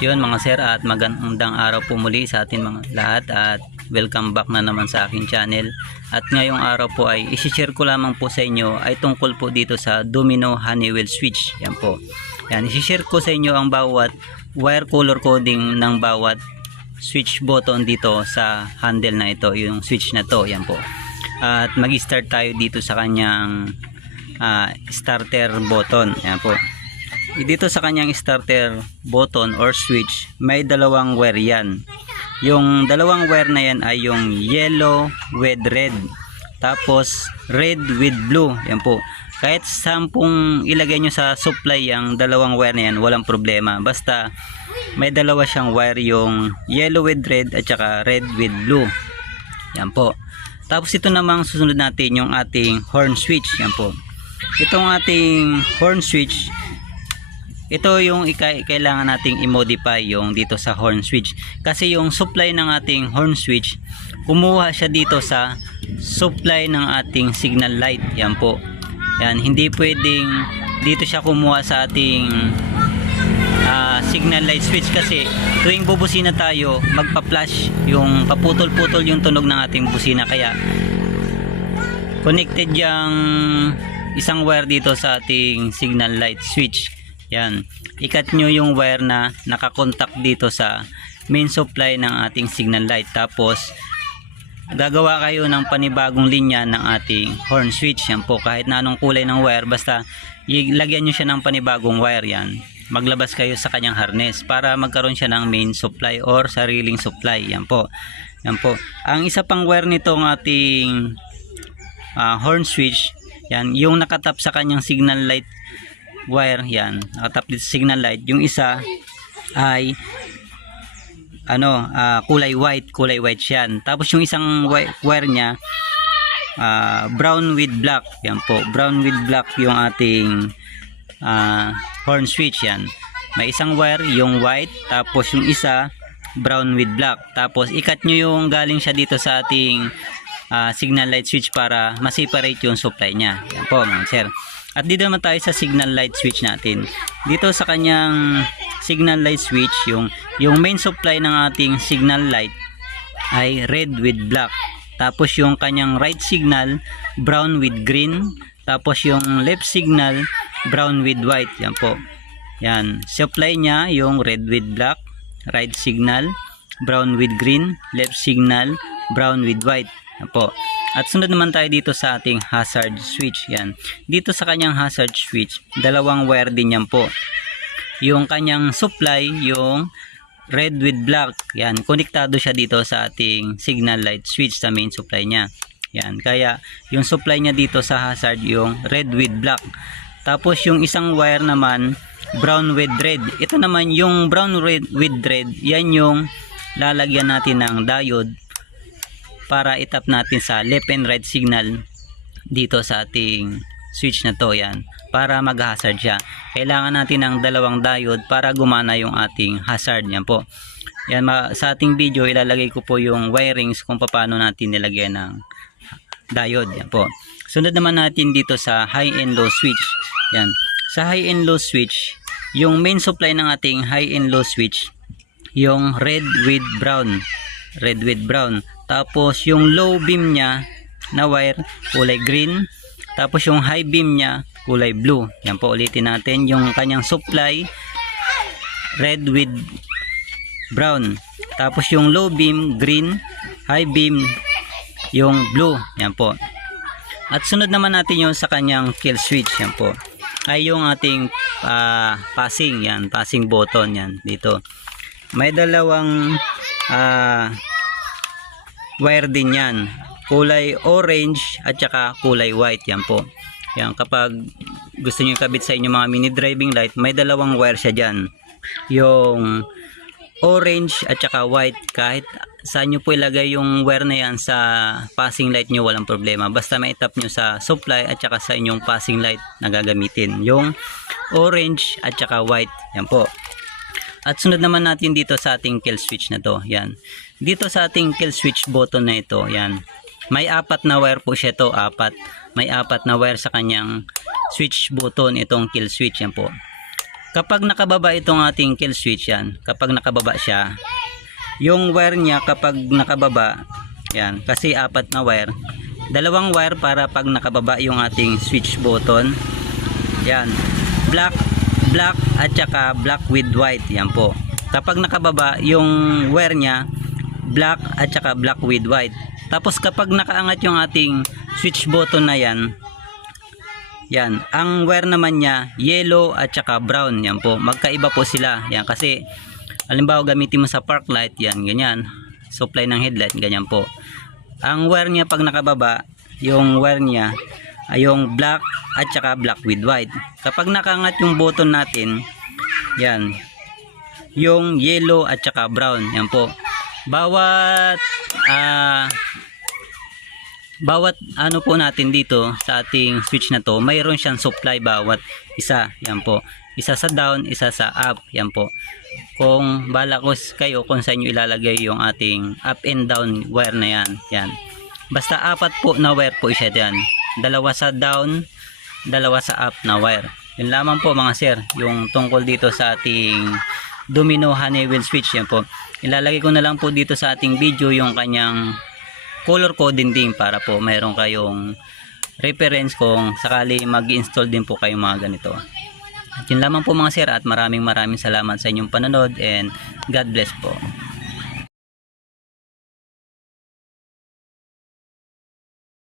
Yun mga sir, at magandang araw po muli sa atin mga lahat, at welcome back na naman sa aking channel. At ngayong araw po ay isi-share ko lamang po sa inyo ay tungkol po dito sa Domino Honeywell switch. Yan po. Yan, isi-share ko sa inyo ang bawat wire color coding ng bawat switch button dito sa handle na ito, yung switch na to. Yan po. At mag-start tayo dito sa kanyang starter button. Yan po. Dito sa kanyang starter button or switch, may dalawang wire yan. Yung dalawang wire na yan ay yung yellow with red, tapos red with blue. Yan po. Kahit sampung ilagay nyo sa supply yung dalawang wire na yan, walang problema. Basta may dalawa siyang wire, yung yellow with red at saka red with blue. Yan po. Tapos ito namang susunod natin yung ating horn switch. Yan po. Itong ating horn switch, ito yung kailangan nating i-modify yung dito sa horn switch. Kasi yung supply ng ating horn switch, kumuha siya dito sa supply ng ating signal light. Yan po. Yan, hindi pwedeng dito siya kumuha sa ating signal light switch, kasi tuwing bubusina tayo, magpa-flash, yung paputol-putol yung tunog ng ating busina. Kaya connected yung isang wire dito sa ating signal light switch. Yan, ikat nyo yung wire na nakakontak dito sa main supply ng ating signal light. Tapos gagawa kayo ng panibagong linya ng ating horn switch. Yan po, kahit na anong kulay ng wire, basta ilagyan nyo siya ng panibagong wire. Yan, maglabas kayo sa kanyang harness para magkaroon siya ng main supply or sariling supply. Yan po. Yan po. Ang isa pang wire nitong ating horn switch, yan, yung nakatap sa kanyang signal light wire, yan, nakatap dito sa signal light. Yung isa ay kulay white yan. Tapos yung isang wire niya brown with black. Yan po, brown with black yung ating horn switch. Yan, may isang wire yung white, tapos yung isa brown with black. Tapos ikat nyo yung galing siya dito sa ating signal light switch para ma-separate yung supply niya. Yan po mga sir. At dito naman tayo sa signal light switch natin. Dito sa kanyang signal light switch, yung main supply ng ating signal light ay red with black. Tapos yung kanyang right signal, brown with green. Tapos yung left signal, brown with white. Yan po. Yan, supply niya yung red with black, right signal, brown with green, left signal, brown with white. Yan po. At sunod naman tayo dito sa ating hazard switch. Yan, dito sa kanyang hazard switch, dalawang wire din yan po. Yung kanyang supply, yung red with black, yan, konektado siya dito sa ating signal light switch sa main supply niya. Yan, kaya yung supply niya dito sa hazard yung red with black. Tapos yung isang wire naman brown with red. Ito naman yung brown with red, yan yung lalagyan natin ng diode para itap natin sa left and right signal dito sa ating switch na to. Yan, para mag-hazard siya, kailangan natin ng dalawang diode para gumana yung ating hazard. Yan po. Yan, sa ating video ilalagay ko po yung wirings kung paano natin nilagyan ng diode. Yan po. Sunod naman natin dito sa high and low switch. Yan, sa high and low switch, yung main supply ng ating high and low switch, yung red with brown. Tapos yung low beam niya na wire, kulay green. Tapos yung high beam niya, kulay blue. Yan po, ulitin natin. Yung kanyang supply, red with brown. Tapos yung low beam, green. High beam, yung blue. Yan po. At sunod naman natin yung sa kanyang kill switch. Yan po, ay yung ating passing. Yan, passing button. Yan, dito. May dalawang wire din yan, kulay orange at saka kulay white. Yan po. Yan, kapag gusto niyo kabit sa inyong mga mini driving light, may dalawang wire siya dyan, yung orange at saka white. Kahit saan nyo po ilagay yung wire na yan sa passing light nyo, walang problema, basta maitap nyo sa supply at saka sa inyong passing light na gagamitin, yung orange at saka white. Yan po. At sunod naman natin dito sa ating kill switch na to. Yan, dito sa ating kill switch button na ito, yan, may apat na wire po siya to. May apat na wire sa kanyang switch button itong kill switch. Yan po. Kapag nakababa itong ating kill switch yan, kapag nakababa siya, yung wire niya kapag nakababa, yan, kasi apat na wire, dalawang wire para pag nakababa yung ating switch button. Yan, black at saka black with white. Yan po. Kapag nakababa yung wire niya, black at saka black with white. Tapos kapag nakaangat yung ating switch button na yan, yan, ang wire naman niya yellow at saka brown. Yan po, magkaiba po sila. Yan, kasi halimbawa gamitin mo sa park light, yan, ganyan, supply ng headlight, ganyan po. Ang wire niya pag nakababa, yung wire niya ay yung black at saka black with white. Kapag nakaangat yung button natin, yan, yung yellow at saka brown. Yan po, bawat ano po natin dito sa ating switch na to, mayroon siyang supply bawat isa. Yan po, isa sa down, isa sa up. Yan po, kung bala ko kayo kung saan nyo ilalagay yung ating up and down wire na yan. Yan, basta apat po na wire po siya yan, dalawa sa down, dalawa sa up na wire. Yun lamang po mga sir, yung tungkol dito sa ating Domino Honeywell switch. Yan po, ilalagay ko na lang po dito sa ating video yung kanyang color coding din, para po mayroon kayong reference kung sakali mag-install din po kayong mga ganito. At yun lamang po mga sir, at maraming salamat sa inyong panonood, and God bless po.